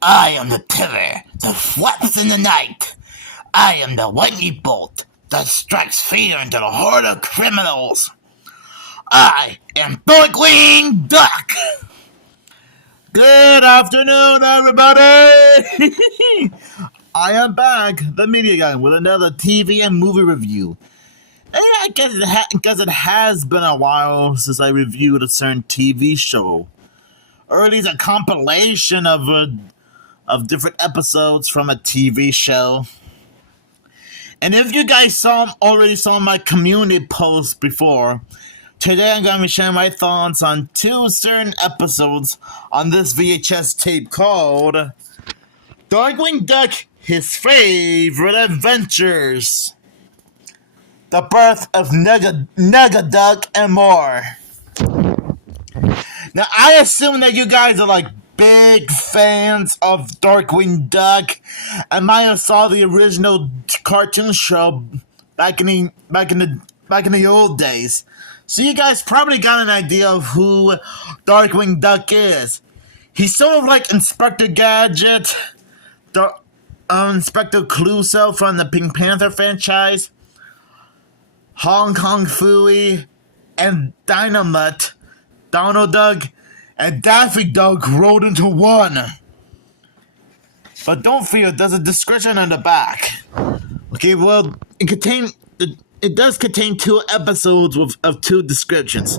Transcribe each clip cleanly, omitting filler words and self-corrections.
I am the terror that flaps in the night. I am the lightning bolt that strikes fear into the heart of criminals. I am Darkwing Duck. Good afternoon, everybody. I am back, the media guy, with another TV and movie review. And I guess it has been a while since I reviewed a certain TV show. Or at least a compilation of different episodes from a TV show. And if you guys already saw my community post before, today I'm going to be sharing my thoughts on two certain episodes on this VHS tape called Darkwing Duck, His Favorite Adventures, The Birth of Nega Duck, and more. Now, I assume that you guys are like big fans of Darkwing Duck and might have saw the original cartoon show back in the old days. So you guys probably got an idea of who Darkwing Duck is. He's sort of like Inspector Gadget, Inspector Clouseau from the Pink Panther franchise, Hong Kong Phooey, and Dynamite, Donald Duck, and Daffy Duck rolled into one. But don't fear, there's a description on the back. Okay, well, it does contain two episodes of two descriptions.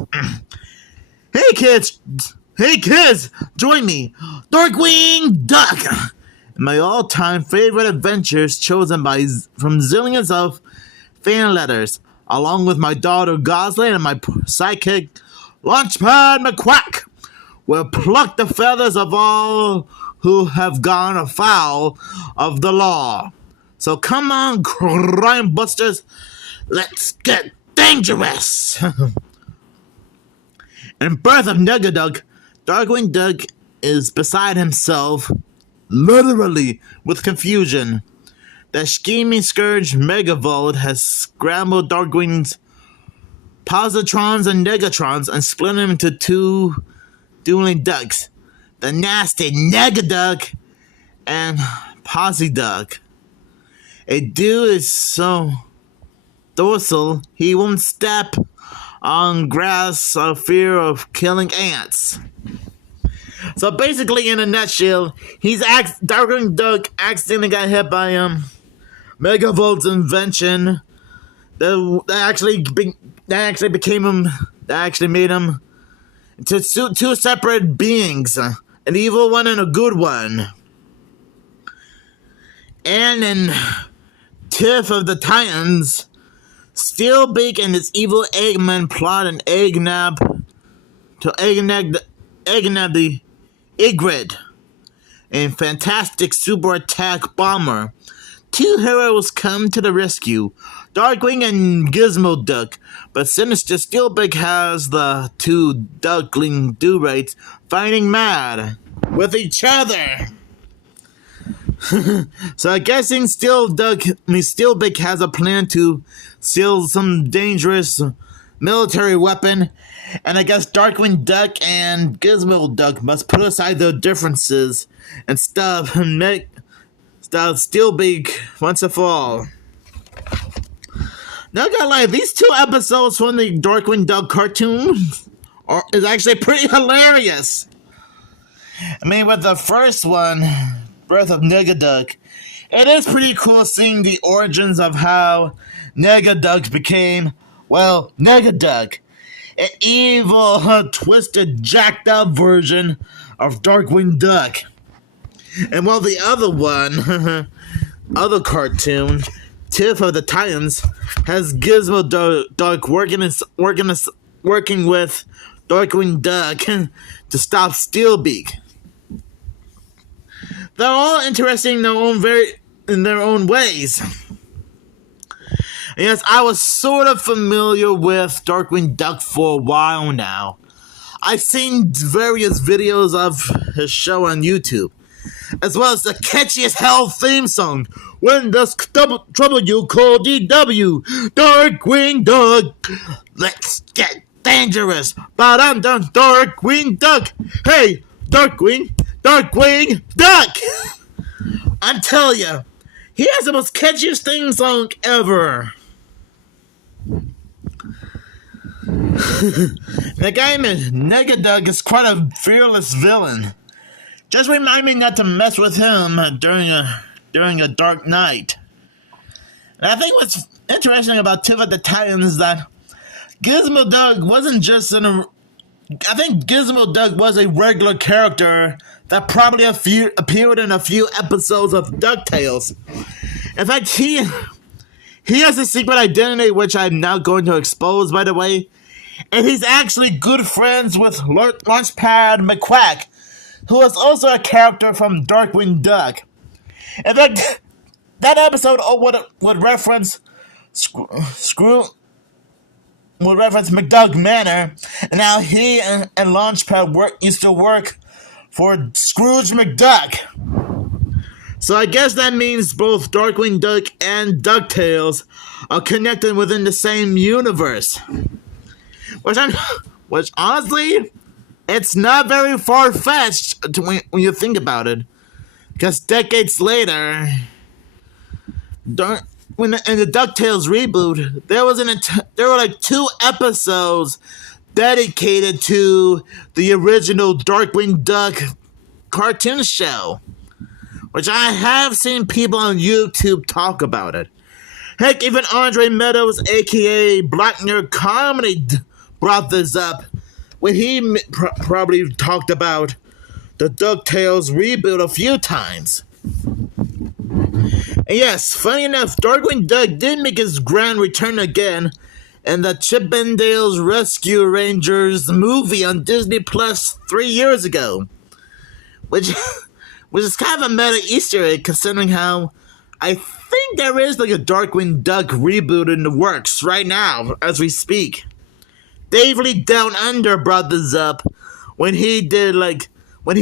Hey kids, join me, Darkwing Duck, my all-time favorite adventures chosen from zillions of fan letters, along with my daughter Gosling and my sidekick Launchpad McQuack, will pluck the feathers of all who have gone afoul of the law. So come on, crime busters, let's get dangerous. In Birth of Nega Duck, Darkwing Duck is beside himself, literally, with confusion. The scheming scourge Megavolt has scrambled Darkwing's positrons and negatrons and split them into two dueling ducks, the nasty Nega Duck and Posse Duck. A dude is so docile he won't step on grass out of fear of killing ants. So basically, in a nutshell, Darkwing Duck accidentally got hit by Megavolt's invention that actually made him into two separate beings, an evil one and a good one. And in Tiff of the Titans, Steelbeak and his evil Eggman plot an eggnab the Ygritte, a fantastic super attack bomber. Two heroes come to the rescue, Darkwing and Gizmo Duck, but sinister Steelbeak has the two duckling do-rights fighting mad with each other. So I'm guessing Steelbeak has a plan to steal some dangerous military weapon, and I guess Darkwing Duck and Gizmo Duck must put aside their differences and stop Steelbeak once and for all. Not gonna lie, these two episodes from the Darkwing Duck cartoon is actually pretty hilarious. I mean, with the first one, Birth of Nega Duck, it is pretty cool seeing the origins of how Nega Duck became, well, Nega Duck. An evil, twisted, jacked up version of Darkwing Duck. And while the other one, other cartoon, Tiff of the Titans, has Gizmo Duck working with Darkwing Duck to stop Steelbeak. They're all interesting in their own ways. Yes, I was sort of familiar with Darkwing Duck for a while now. I've seen various videos of his show on YouTube, as well as the catchiest hell theme song, When Does Trouble You Call DW, Darkwing Duck, let's get dangerous, but I'm done, Darkwing Duck, hey, Darkwing Darkwing Duck! I'm telling you, he has the most catchiest theme song ever. The guy named Negadoug is quite a fearless villain. Just remind me not to mess with him during a dark night. And I think what's interesting about Tiff of the Titans is that Gizmo Doug wasn't just I think Gizmo Doug was a regular character that probably appeared in a few episodes of DuckTales. In fact, he has a secret identity which I'm now going to expose, by the way. And he's actually good friends with Launchpad McQuack, who is also a character from Darkwing Duck. In fact, that episode would reference McDuck Manor, and how he and Launchpad used to work for Scrooge McDuck. So I guess that means both Darkwing Duck and DuckTales are connected within the same universe. Which honestly, it's not very far-fetched when you think about it. Because decades later, in the DuckTales reboot, there were like 2 episodes dedicated to the original Darkwing Duck cartoon show, which I have seen people on YouTube talk about it. Heck, even Andre Meadows, aka Black Nerd Comedy, brought this up when he probably talked about the DuckTales reboot a few times. And yes, funny enough, Darkwing Duck did make his grand return again in the Chip 'n Dale's Rescue Rangers movie on Disney Plus 3 years ago, which is kind of a meta Easter egg considering how I think there is like a Darkwing Duck reboot in the works right now as we speak. Dave Lee Down Under brought this up when he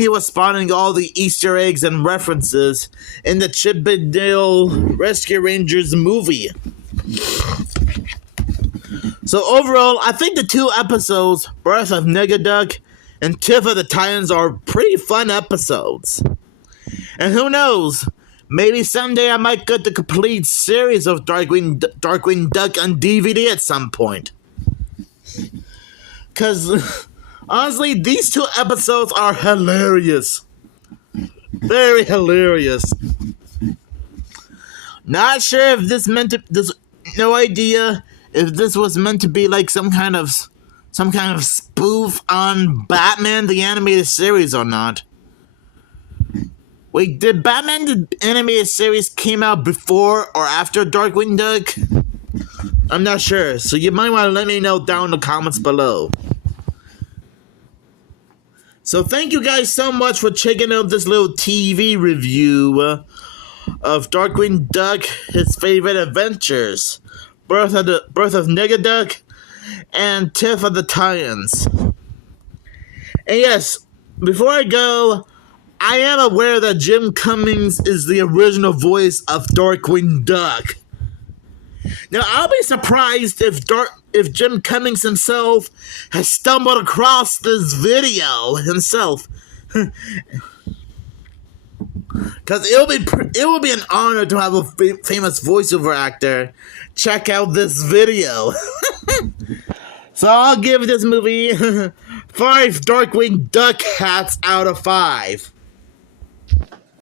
was spotting all the Easter eggs and references in the Chip 'n Dale Rescue Rangers movie. So overall, I think the 2 episodes, Birth of Negaduck and Tiff of the Titans, are pretty fun episodes. And who knows, maybe someday I might get the complete series of Darkwing Duck on DVD at some point. Because, honestly, these 2 episodes are hilarious. Very hilarious. Not sure if no idea if this was meant to be like some kind of spoof on Batman the Animated Series or not. Wait, did Batman the Animated Series came out before or after Darkwing Duck? I'm not sure, so you might want to let me know down in the comments below. So thank you guys so much for checking out this little TV review of Darkwing Duck, his favorite adventures, Birth of Negaduck, and Tiff of the Titans. And yes, before I go, I am aware that Jim Cummings is the original voice of Darkwing Duck. Now, I'll be surprised if Jim Cummings himself has stumbled across this video himself. Because it will be an honor to have a famous voiceover actor check out this video. So I'll give this movie 5 Darkwing Duck hats out of 5.